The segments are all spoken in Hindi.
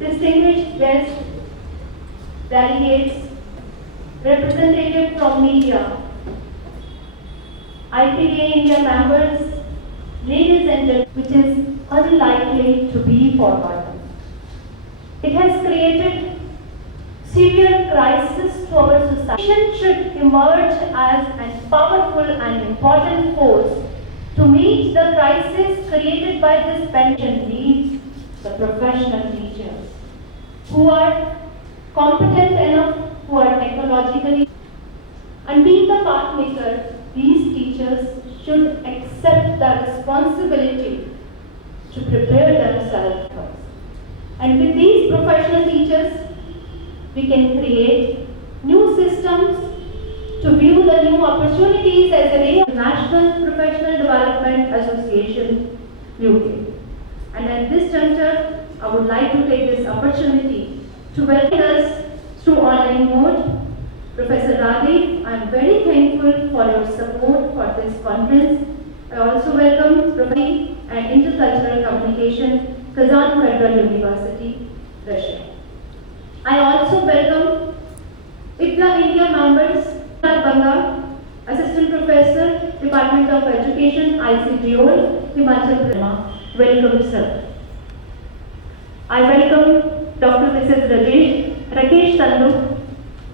Distinguished guests, delegates, representatives from media, IPDA India members, ladies and gentlemen, which is unlikely to be forgotten. It has created severe crisis to our society. Nation should emerge as a powerful and important force to meet the crisis created by this pandemic. Needs the professional teachers who are competent enough, who are technologically, and being the path maker, these teachers should accept the responsibility to prepare themselves first. And with these professional teachers, we can create new systems to view the new opportunities as a way of National Professional Development Association, UK. And at this juncture, I would like to take this opportunity to welcome us through online mode. Professor Radhi, I am very thankful for your support for this conference. I also welcome Professor and Intercultural Communication, Kazan Federal University, Russia. I also welcome IPDA India members, Banga, Assistant Professor, Department of Education, ICDO, Himachal Pradesh. Welcome, sir. I welcome Dr. Mrs. Rakesh Tandu,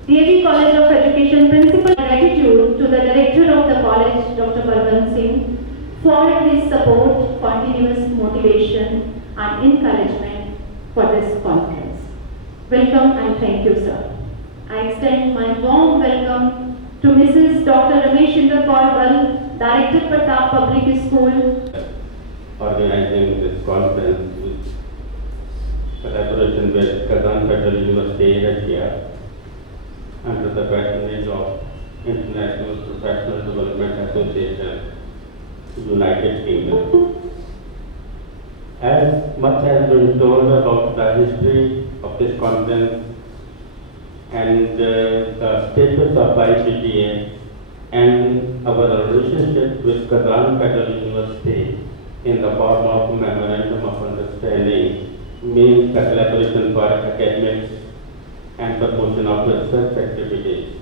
DAV College of Education Principal. Gratitude to the Director of the College, Dr. Balwant Singh, for his support, continuous motivation and encouragement for this conference. Welcome and thank you, sir. I extend my warm welcome to Mrs. Dr. Rameshindra Kaur, Director, Pratap Public School, organizing this conference with collaboration with Kazan Federal University, Russia, under the patronage of International Professional Development Association, United Kingdom. As much has been told about the history of this conference and the status of IPDA and our relationship with Kazan Federal University in the form of Memorandum of Understanding means the collaboration for academics and promotion of research activities,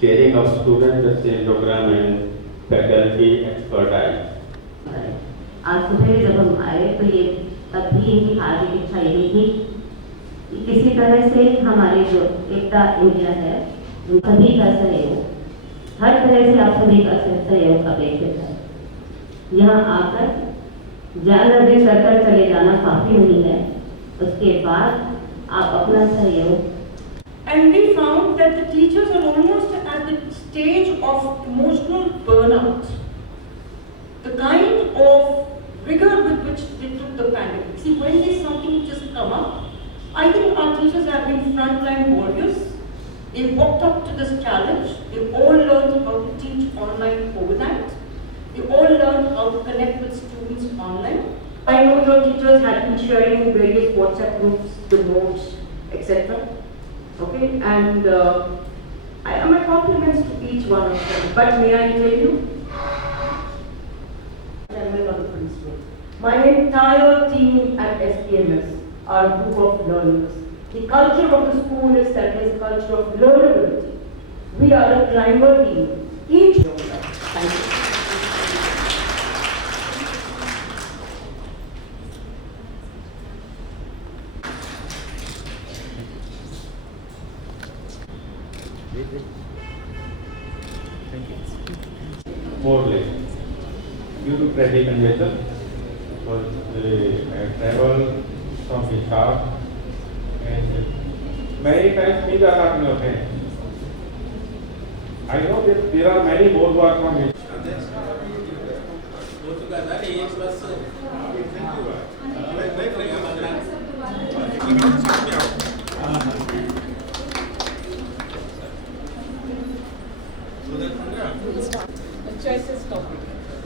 sharing of student exchange program and faculty expertise. आज सुबह जब हम आए तो ये तब भी इनकी आगे की इच्छा यही थी कि किसी तरह से हमारे जो IPDA इंडिया है उन सभी का सहयोग, हर तरह से आप सभी का सहयोग अपेक्षित है। यहाँ आकर जानकारी कर चले जाना काफी नहीं है, उसके बाद आप अपना सहयोग। And we found that the teachers are almost at the stage of emotional burnout. The kind of rigor with which they took the pandemic. See, when there's something just come up, I think our teachers have been frontline warriors. They walked up to this challenge. They all learned how to teach online overnight. They all learned how to connect with students online. I know your teachers had been sharing in various WhatsApp groups, the notes, etc. Okay, and my compliments to each one of them. But may I tell you, my entire team at SPMS are a group of learners. The culture of the school is that there is a culture of learnability. We are a climber team. Each of us. Thank you. More late. Due to traffic congestion, because I travel from Bihar and many times things are not okay. I know that there are many more who are from Bihar. topic.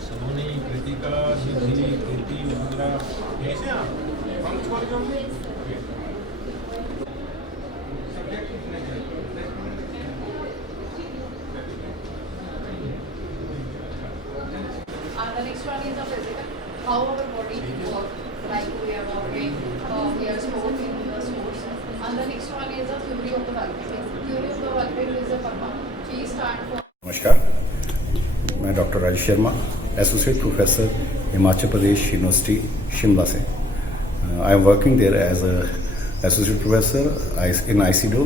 Soni, Kritika, निधि, कीर्ति, मुद्रा, कैसे आप? कौन सी कॉलेज होंगे? And the next one is the physical. How our body works, like we are walking, we are sporting in the sports. And the next one is the theory of the valve. Theory of the valve is the Parma. She stands for. नमस्कार, मैं doctor Rajesh Sharma, associate professor Himachal Pradesh university Shimla से। I am working there as a associate professor in ICDO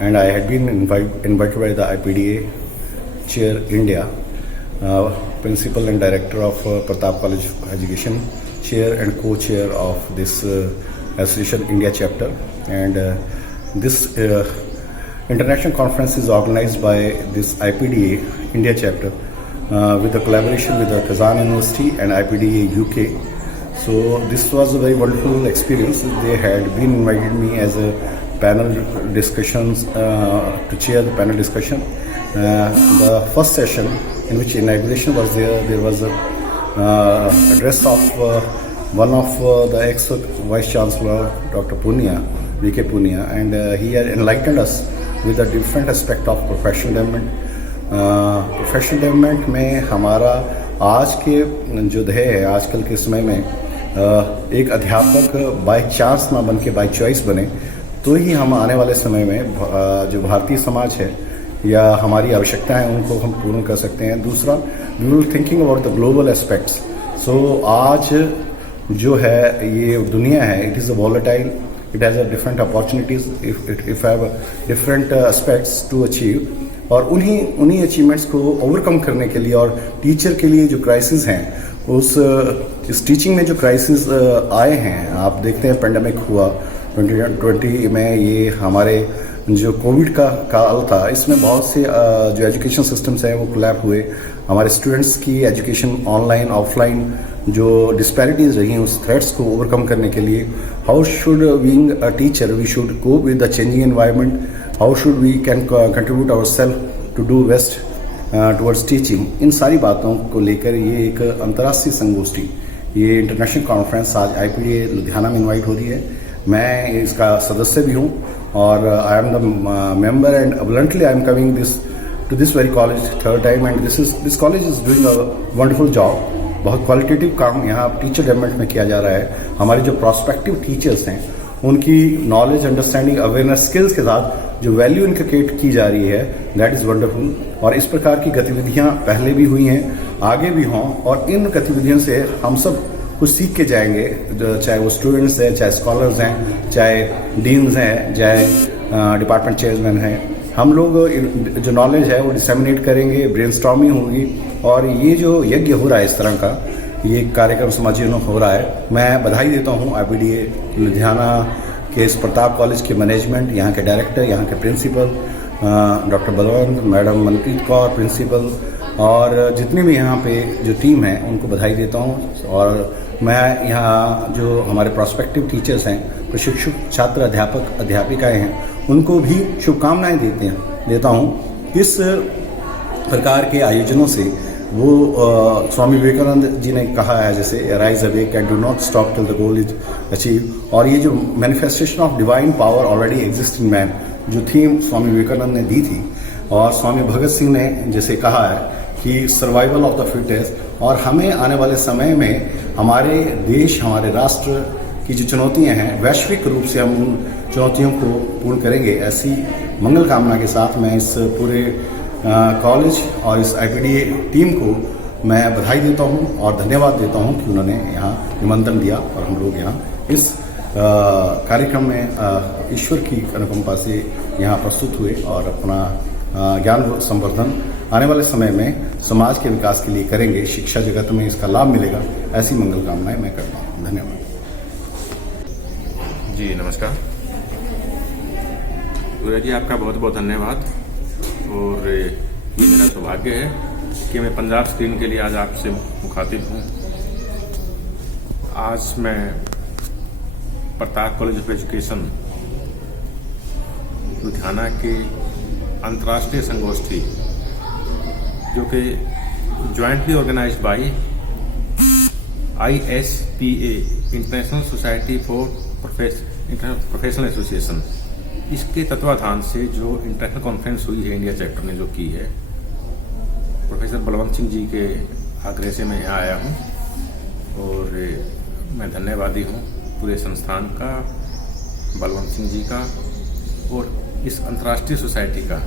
and I had been invited by the IPDA chair India, principal and director of Pratap College of Education, chair and co-chair of this association India chapter, and this international conference is organized by this IPDA India chapter with the collaboration with the Kazan University and IPDA UK. So this was a very wonderful experience. They had been invited me as a panel discussions to chair the panel discussion. The first session in which inauguration was there was a address of one of the ex-vice chancellor Dr. Punia, V.K. Punia, and he had enlightened us with a different aspect of professional development. Professional development में हमारा आज के जो ध्येय है, आजकल के समय में एक अध्यापक बाय चांस ना बन के बाय चॉइस बने, तो ही हम आने वाले समय में जो भारतीय समाज है या हमारी आवश्यकता है उनको हम पूर्ण कर सकते हैं। दूसरा, we will thinking about the global aspects. So आज जो है ये दुनिया है, it is a volatile, it has a different opportunities, if have different aspects to achieve, और उन्हीं अचीवमेंट्स को ओवरकम करने के लिए और टीचर के लिए जो क्राइसिस हैं, इस टीचिंग में जो क्राइसिस आए हैं, आप देखते हैं पेंडेमिक हुआ 2020 में, ये हमारे जो कोविड का काल था, इसमें बहुत से जो एजुकेशन सिस्टम्स हैं वो कोलैप हुए। हमारे स्टूडेंट्स की एजुकेशन ऑनलाइन ऑफलाइन जो डिस्पैरिटीज़ रही हैं, उस थ्रेट्स को ओवरकम करने के लिए how should being a teacher we should go with the changing environment, how should we can contribute our self to do best towards teaching. इन सारी बातों को लेकर ये एक अंतर्राष्ट्रीय संगोष्ठी, ये इंटरनेशनल कॉन्फ्रेंस आज IPDA लुधियाना में इन्वाइट हो रही है। मैं इसका सदस्य भी हूँ और I am the member, and अबलेंटली I am coming to this very college third time, and this college is doing a wonderful job. बहुत क्वालिटेटिव काम यहाँ टीचर डेवलपमेंट में किया जा रहा है। हमारे जो प्रॉस्पेक्टिव टीचर्स हैं उनकी नॉलेज, अंडरस्टैंडिंग, अवेयरनेस, स्किल्स के साथ जो वैल्यू इनकलकेट की जा रही है, दैट इज़ वंडरफुल। और इस प्रकार की गतिविधियाँ पहले भी हुई हैं, आगे भी हों, और इन गतिविधियों से हम सब कुछ सीख के जाएंगे, चाहे वो स्टूडेंट्स हैं, चाहे स्कॉलर्स हैं, चाहे डीन्स हैं, चाहे डिपार्टमेंट चेयरमैन हैं। हम लोग जो नॉलेज है वो डिसेमिनेट करेंगे, ब्रेनस्टॉर्मिंग होगी, और ये जो यज्ञ हो रहा है इस तरह का, ये कार्यक्रम समाजी हो रहा है। मैं बधाई देता हूँ IPDA लुधियाना के इस प्रताप कॉलेज के मैनेजमेंट, यहाँ के डायरेक्टर, यहाँ के principal doctor Balwant, madam Manpreet Kaur principal, और जितने भी यहाँ पे जो टीम है उनको बधाई देता हूँ। और मैं यहाँ जो हमारे प्रॉस्पेक्टिव टीचर्स हैं, प्रशिक्षु छात्र, अध्यापक, अध्यापिकाएँ हैं, उनको भी शुभकामनाएँ देता हूँ। इस प्रकार के आयोजनों से वो स्वामी विवेकानंद जी ने कहा है, जैसे rise awake and do not stop till the goal is achieve, और ये जो manifestation of divine power already exist in man, जो थीम स्वामी विवेकानंद ने दी थी, और स्वामी भगत सिंह ने जैसे कहा है कि सर्वाइवल ऑफ द फिटेस्ट, और हमें आने वाले समय में हमारे देश, हमारे राष्ट्र की जो चुनौतियां हैं, वैश्विक रूप से हम उन चुनौतियों को पूर्ण करेंगे। ऐसी मंगल कामना के साथ मैं इस पूरे कॉलेज और इस IPDA टीम को मैं बधाई देता हूं और धन्यवाद देता हूं कि उन्होंने यहाँ निमंत्रण दिया, और हम लोग यहाँ इस कार्यक्रम में ईश्वर की अनुकंपा से यहाँ प्रस्तुत हुए और अपना ज्ञान संवर्धन आने वाले समय में समाज के विकास के लिए करेंगे। शिक्षा जगत में इसका लाभ मिलेगा, ऐसी मंगल कामनाएं मैं करता हूँ। धन्यवाद जी। नमस्कार सूर्य जी, आपका बहुत बहुत धन्यवाद। और ये मेरा सौभाग्य है कि मैं पंजाब स्क्रीन के लिए आज आपसे मुखातिब हूँ। आज मैं Pratap college of education Ludhiana के अंतर्राष्ट्रीय संगोष्ठी, जो कि jointly organized by ISPA, International Society for Professional Association। इसके तत्वाधान से जो इंटरनेशनल कॉन्फ्रेंस हुई है इंडिया चैप्टर ने जो की है, प्रोफेसर बलवंत सिंह जी के आग्रह से मैं यहाँ आया हूँ और मैं धन्यवादी हूँ पूरे संस्थान का, बलवंत सिंह जी का और इस अंतर्राष्ट्रीय सोसाइटी का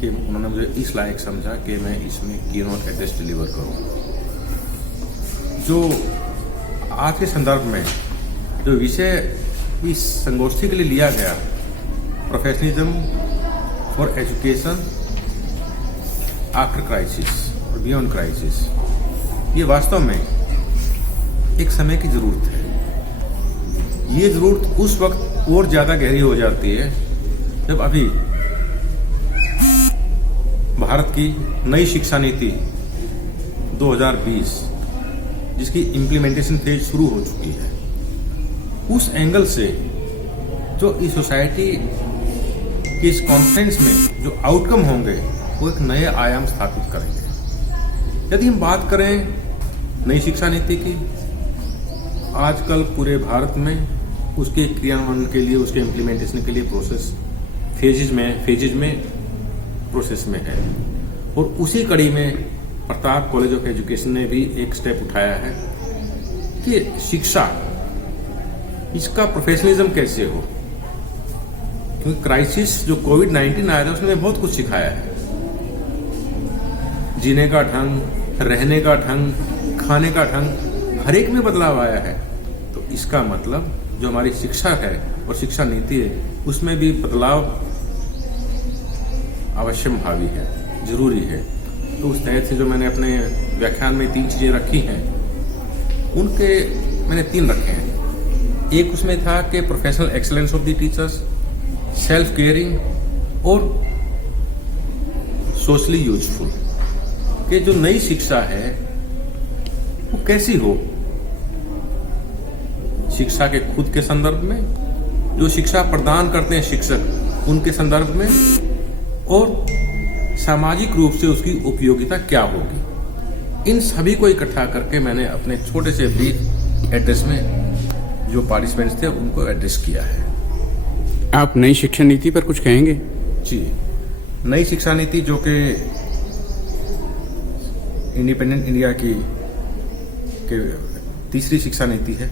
कि उन्होंने मुझे इस लायक समझा कि मैं इसमें कीनोट एड्रेस डिलीवर करूँ। जो आज के संदर्भ में जो विषय इस संगोष्ठी के लिए लिया गया, professionalism for education after crisis और बियॉन्ड क्राइसिस, ये वास्तव में एक समय की ज़रूरत है। ये ज़रूरत उस वक्त और ज़्यादा गहरी हो जाती है जब अभी भारत की नई शिक्षा नीति 2020 जिसकी इम्प्लीमेंटेशन फेज शुरू हो चुकी है, उस एंगल से जो इस सोसाइटी की इस कॉन्फ्रेंस में जो आउटकम होंगे वो एक नए आयाम स्थापित करेंगे। यदि हम बात करें नई शिक्षा नीति की, आजकल पूरे भारत में उसके क्रियान्वयन के लिए, उसके इम्प्लीमेंटेशन के लिए प्रोसेस फेजेज में प्रोसेस में है। और उसी कड़ी में प्रताप कॉलेज ऑफ एजुकेशन ने भी एक स्टेप उठाया है कि शिक्षा, इसका प्रोफेशनलिज्म कैसे हो, क्योंकि क्राइसिस जो कोविड-19 आया था उसने बहुत कुछ सिखाया है। जीने का ढंग, रहने का ढंग, खाने का ढंग, हर एक में बदलाव आया है। तो इसका मतलब जो हमारी शिक्षा है और शिक्षा नीति है उसमें भी बदलाव अवश्य भावी है, जरूरी है। तो उस तहत से जो मैंने अपने व्याख्यान में 3 चीज़ें रखी हैं, उनके मैंने 3 रखे हैं। एक उसमें था कि professional excellence of the teachers, self caring और सोशली यूजफुल, कि जो नई शिक्षा है वो कैसी हो, शिक्षा के खुद के संदर्भ में, जो शिक्षा प्रदान करते हैं शिक्षक उनके संदर्भ में, और सामाजिक रूप से उसकी उपयोगिता क्या होगी। इन सभी को इकट्ठा करके मैंने अपने छोटे से ब्रीफ एड्रेस में जो पार्टिसिपेंट्स थे उनको एड्रेस किया है। आप नई शिक्षा नीति पर कुछ कहेंगे? जी, नई शिक्षा नीति जो कि इंडिपेंडेंट इंडिया की तीसरी शिक्षा नीति है।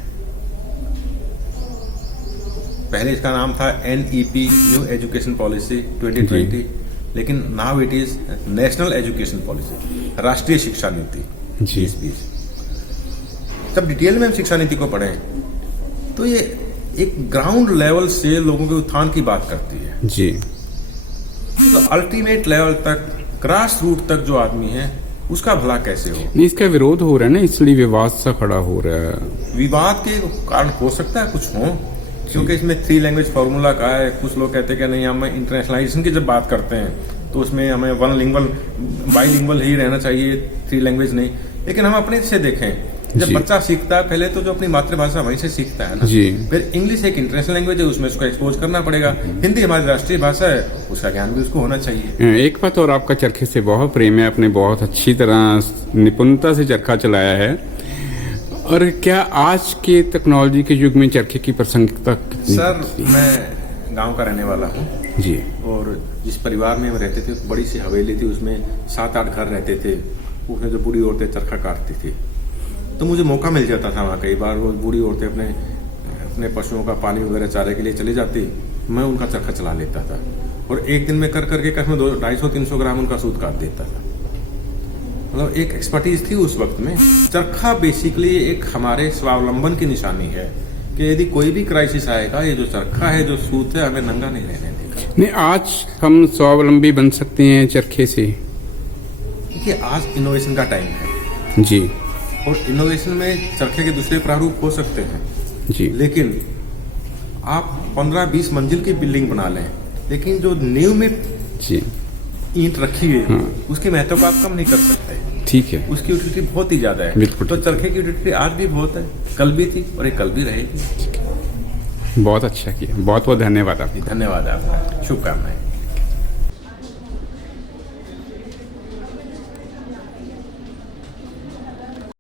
पहले इसका नाम था NEP, न्यू एजुकेशन पॉलिसी 2020, लेकिन now it is national education policy, राष्ट्रीय शिक्षा नीति जी। इस बीच जब डिटेल में हम शिक्षा नीति को पढ़ें तो ये एक ग्राउंड लेवल से लोगों के उत्थान की बात करती है जी। तो अल्टीमेट लेवल तक, ग्रास रूट तक जो आदमी है उसका भला कैसे हो। नहीं, इसका विरोध हो रहा है ना, इसलिए विवाद सा खड़ा हो रहा है। विवाद के कारण हो सकता है कुछ हो, क्योंकि इसमें 3 लैंग्वेज फार्मूला का है। कुछ लोग कहते हैं कि नहीं, हम इंटरनेशनलाइजेशन की जब बात करते हैं तो उसमें हमें बाइलिंगुअल ही रहना चाहिए, 3 लैंग्वेज नहीं। लेकिन हम अपने से देखें, जब बच्चा सीखता है पहले तो जो अपनी मातृभाषा वहीं से सीखता है ना, फिर इंग्लिश एक इंटरनेशनल लैंग्वेज है, उसमें उसको एक्सपोज करना पड़ेगा। हिंदी हमारी राष्ट्रीय भाषा है, उसका ज्ञान भी उसको होना चाहिए। एक बात और, आपका चरखे से बहुत प्रेम है, आपने बहुत अच्छी तरह निपुणता से चरखा चलाया है। और क्या आज के टेक्नोलॉजी के युग में चरखे की प्रासंगिकता कितनी? सर, मैं गांव का रहने वाला हूँ जी, और जिस परिवार में हम रहते थे, बड़ी सी हवेली थी, उसमें 7-8 घर रहते थे। उसमें जो बूढ़ी औरतें चरखा काटती थी, तो मुझे मौका मिल जाता था वहाँ। कई बार वो बूढ़ी औरतें अपने पशुओं का पानी वगैरह चारे के लिए चली जाती, मैं उनका चरखा चला लेता था और एक दिन में कर करके कसम 250-300 ग्राम उनका सूत काट देता था। मतलब एक एक्सपर्टीज थी उस वक्त में। चरखा बेसिकली एक हमारे स्वावलंबन की निशानी है कि यदि कोई भी क्राइसिस आएगा, ये जो चरखा है, जो सूत है, हमें नंगा नहीं रहने देगा। नहीं, आज हम स्वावलंबी बन सकते हैं चरखे से, क्योंकि आज इनोवेशन का टाइम है जी। और इनोवेशन में चरखे के दूसरे प्रारूप हो सकते हैं जी। लेकिन आप 15-20 मंजिल की बिल्डिंग बना लें, लेकिन जो नींव में जी ईंट रखी है उसके महत्व को आप कम नहीं कर सकते। ठीक है, उसकी यूटिलिटी बहुत ही ज्यादा है। बिल्कुल। तो चरखे की यूटिलिटी आज भी बहुत है, कल भी थी और ये कल भी रहेगी। बहुत अच्छा किया, बहुत बहुत धन्यवाद आपका। धन्यवाद आपका, शुभकामनाएं।